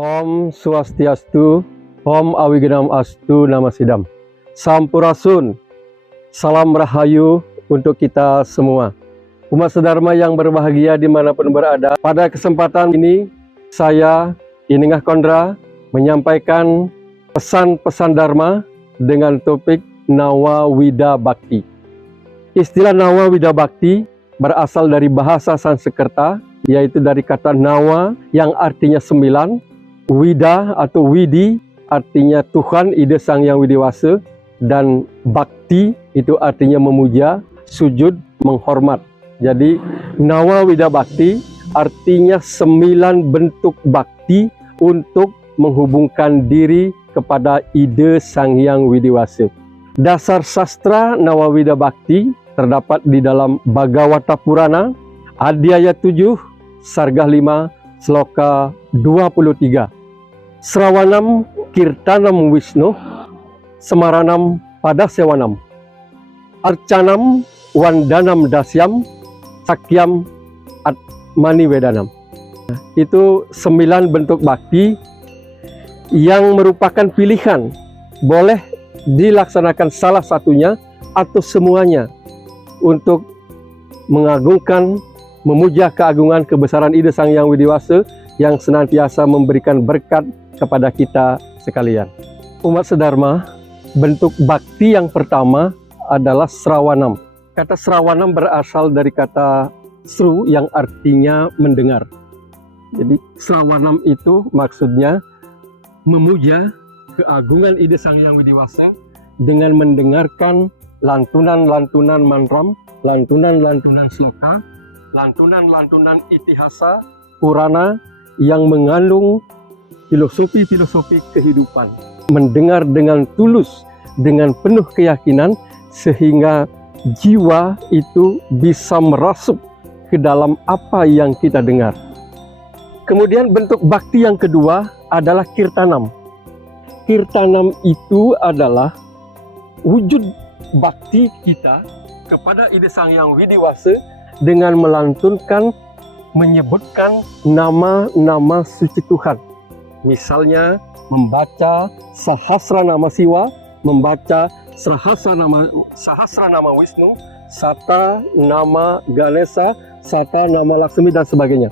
Om Swastiastu, Om Awigenam Astu Namasidam. Sampurasun, salam rahayu untuk kita semua. Umat sedharma yang berbahagia dimanapun berada. Pada kesempatan ini, saya, Inengah Kondra, menyampaikan pesan-pesan Dharma dengan topik Nawa Wida Bhakti. Istilah Nawa Wida Bhakti berasal dari bahasa Sanskerta, yaitu dari kata Nawa yang artinya 9, Wida atau Widi artinya Tuhan, Ide Sang Yang Widiwasa, dan Bhakti itu artinya memuja, sujud, menghormat. Jadi Nawa Wida Bhakti artinya 9 bentuk bakti untuk menghubungkan diri kepada Ide Sang Yang Widiwasa. Dasar sastra Nawa Wida Bhakti terdapat di dalam Bhagavata Purana, Adhyaya 7, Sarga 5, Sloka 23. Srawanam Kirtanam Wisnu, Semaranam Padasewanam, Arcanam Wandanam Dasyam, Sakyam Atmani Wedanam. Itu 9 bentuk bakti yang merupakan pilihan. Boleh dilaksanakan salah satunya atau semuanya untuk mengagungkan, memuja keagungan kebesaran Ide Sang Yang Widiwasa yang senantiasa memberikan berkat kepada kita sekalian. Umat sedharma, bentuk bakti yang pertama adalah Srawanam. Kata Srawanam berasal dari kata Sru yang artinya mendengar. Jadi Srawanam itu maksudnya memuja keagungan Ide Sang Yang Widiwasa dengan mendengarkan lantunan-lantunan mantram, lantunan-lantunan sloka, lantunan-lantunan itihasa, Purana yang mengandung filosofi-filosofi kehidupan. Mendengar dengan tulus, dengan penuh keyakinan, sehingga jiwa itu bisa merasuk ke dalam apa yang kita dengar. Kemudian bentuk bakti yang kedua adalah Kirtanam. Kirtanam itu adalah wujud bakti kita kepada Ide Sang Yang Widiwasa dengan melantunkan, menyebutkan nama-nama suci Tuhan. Misalnya membaca Sahasra Nama Siwa, membaca Sahasra Nama Wisnu, Sata Nama Ganesha, Sata Nama Laksmi, dan sebagainya.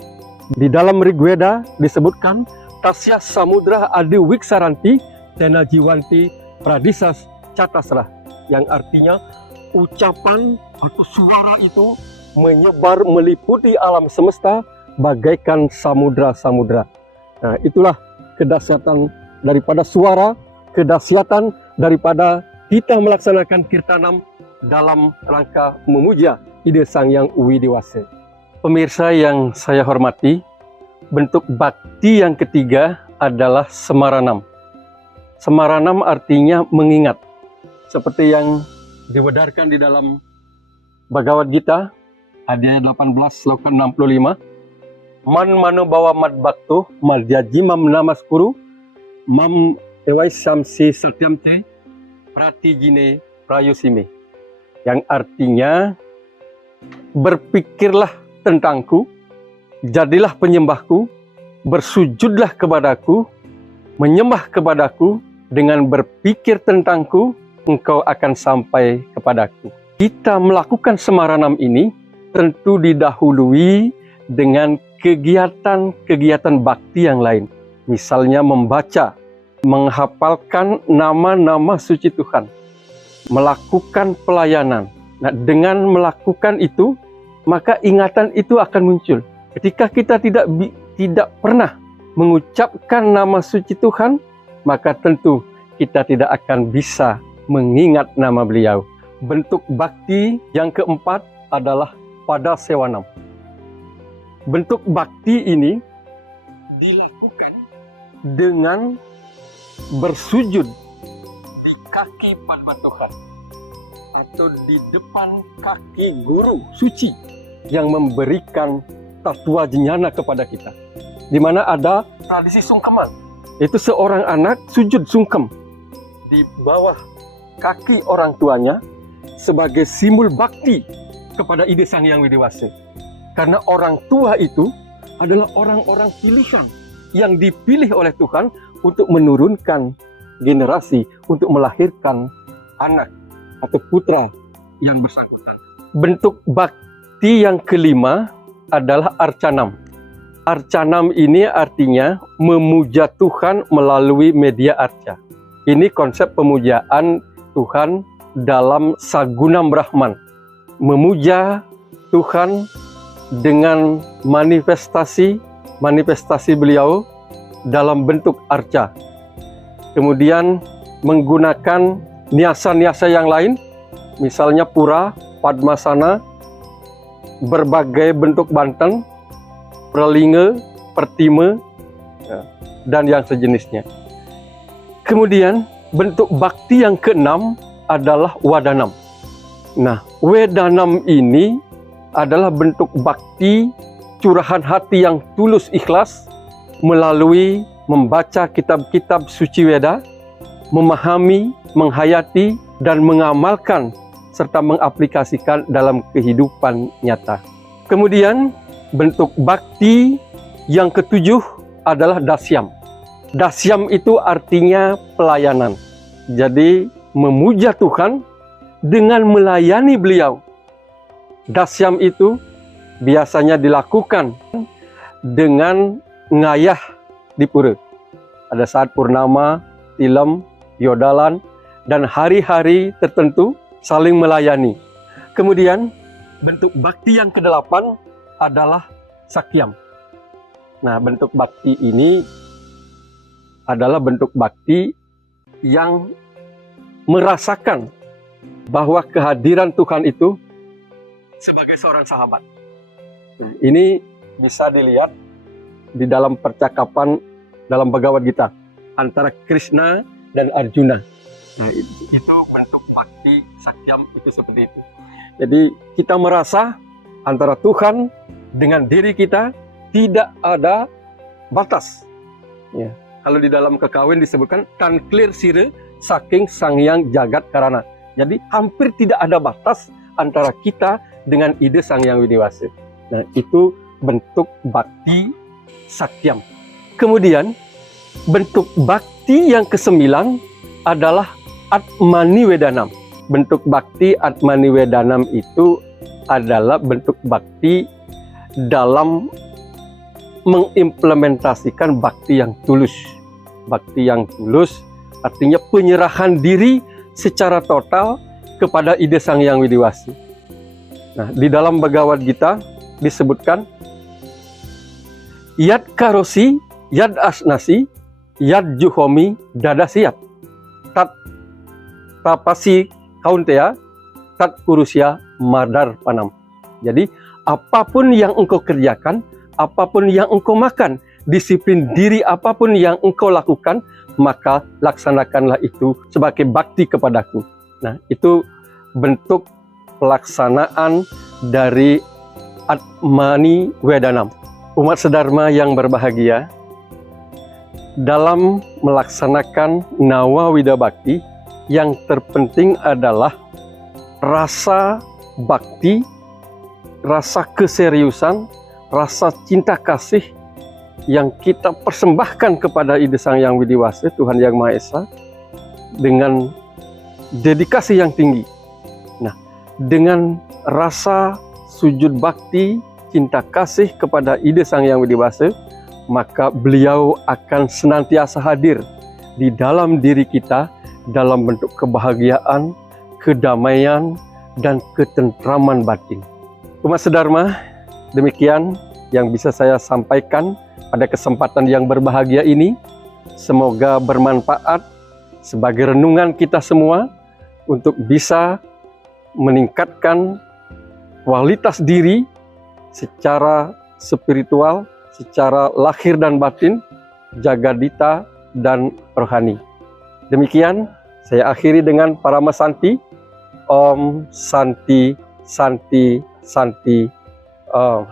Di dalam Rigveda disebutkan Tasya Samudra Adi Wiksaranti Tena Jiwanti Pradisas Catasra, yang artinya ucapan atau suara itu menyebar meliputi alam semesta bagaikan samudra-samudra. Nah, itulah kedahsyatan daripada suara, kedahsyatan daripada kita melaksanakan kirtanam dalam rangka memuja Ide Sang Yang Widiwasa. Pemirsa yang saya hormati, bentuk bakti yang ketiga adalah Semaranam. Semaranam artinya mengingat. Seperti yang diwedarkan di dalam Bhagavad Gita, Adhyaya 18, Sloka 65. Man mano bawa mad bakto, madhyajimam namaskuru, mam ewai samsi satyam te, pratijine prayusime. Yang artinya, berpikirlah tentangku, jadilah penyembahku, bersujudlah kepadaku, menyembah kepadaku, dengan berpikir tentangku, engkau akan sampai kepadaku. Kita melakukan Semaranam ini tentu didahului dengan kegiatan-kegiatan bakti yang lain. Misalnya membaca, menghafalkan nama-nama suci Tuhan, melakukan pelayanan. Nah, dengan melakukan itu, maka ingatan itu akan muncul. Ketika kita tidak pernah mengucapkan nama suci Tuhan, maka tentu kita tidak akan bisa mengingat nama beliau. Bentuk bakti yang keempat adalah Padasewanam. Bentuk bakti ini dilakukan dengan bersujud di kaki Paduka atau di depan kaki guru suci yang memberikan tatwa jnana kepada kita. Di mana ada tradisi sungkeman. Itu seorang anak sujud sungkem di bawah kaki orang tuanya sebagai simbol bakti kepada Ide Sang Yang Widiwasa. Karena orang tua itu adalah orang-orang pilihan yang dipilih oleh Tuhan untuk menurunkan generasi, untuk melahirkan anak atau putra yang bersangkutan. Bentuk bakti yang kelima adalah arcanam. Arcanam ini artinya memuja Tuhan melalui media arca. Ini konsep pemujaan Tuhan dalam Sagunam Brahman. Memuja Tuhan dengan manifestasi beliau dalam bentuk arca. Kemudian menggunakan niasa-niasa yang lain, misalnya pura, padmasana, berbagai bentuk banten, pralinga, pertima, dan yang sejenisnya. Kemudian bentuk bakti yang keenam adalah wadanam. Nah, wadanam ini adalah bentuk bakti curahan hati yang tulus ikhlas melalui membaca kitab-kitab suci Weda, memahami, menghayati, dan mengamalkan serta mengaplikasikan dalam kehidupan nyata. Kemudian bentuk bakti yang ketujuh adalah dasyam. Dasyam itu artinya pelayanan. Jadi memuja Tuhan dengan melayani beliau. Dasyam itu biasanya dilakukan dengan ngayah di pura. Ada saat purnama, tilem, yodalan, dan hari-hari tertentu saling melayani. Kemudian bentuk bakti yang kedelapan adalah sakyam. Nah, bentuk bakti ini adalah bentuk bakti yang merasakan bahwa kehadiran Tuhan itu sebagai seorang sahabat. Nah, ini bisa dilihat di dalam percakapan dalam Bhagavad Gita antara Krishna dan Arjuna. Nah, itu bentuk bakti sakyam itu seperti itu. Jadi kita merasa antara Tuhan dengan diri kita tidak ada batas. Ya. Kalau di dalam kekawin disebutkan kanklir sire saking sangyang jagat karana. Jadi hampir tidak ada batas antara kita dengan ide Sangyang Widiwasa. Nah, itu bentuk bakti sakyam. Kemudian bentuk bakti yang kesembilan adalah Atmani Wedanam. Bentuk bakti Atmani Wedanam itu adalah bentuk bakti dalam mengimplementasikan bakti yang tulus. Bakti yang tulus artinya penyerahan diri secara total kepada ide Sangyang Widiwasa. Nah, di dalam Bhagavad Gita disebutkan Yad karosi, yad asnasi, yad juhomi, dadasiyat. Tat tapasi kauntea, tat kurusya madar panam. Jadi, apapun yang engkau kerjakan, apapun yang engkau makan, disiplin diri apapun yang engkau lakukan, maka laksanakanlah itu sebagai bakti kepadaku. Nah, itu bentuk pelaksanaan dari Atmani Wedanam. Umat sedharma yang berbahagia, dalam melaksanakan Nawa Wida Bakti, yang terpenting adalah rasa bakti, rasa keseriusan, rasa cinta kasih yang kita persembahkan kepada Ide Sangyang Widiwasa, Tuhan Yang Maha Esa, dengan dedikasi yang tinggi. Nah, dengan rasa sujud bakti, cinta kasih kepada Ide Sangyang Widiwasa, maka beliau akan senantiasa hadir di dalam diri kita dalam bentuk kebahagiaan, kedamaian, dan ketentraman batin. Umat sedharma, demikian yang bisa saya sampaikan pada kesempatan yang berbahagia ini. Semoga bermanfaat sebagai renungan kita semua untuk bisa meningkatkan kualitas diri secara spiritual, secara lahir dan batin, jagadita dan rohani. Demikian saya akhiri dengan Parama Santi. Om Santi Santi Santi Om.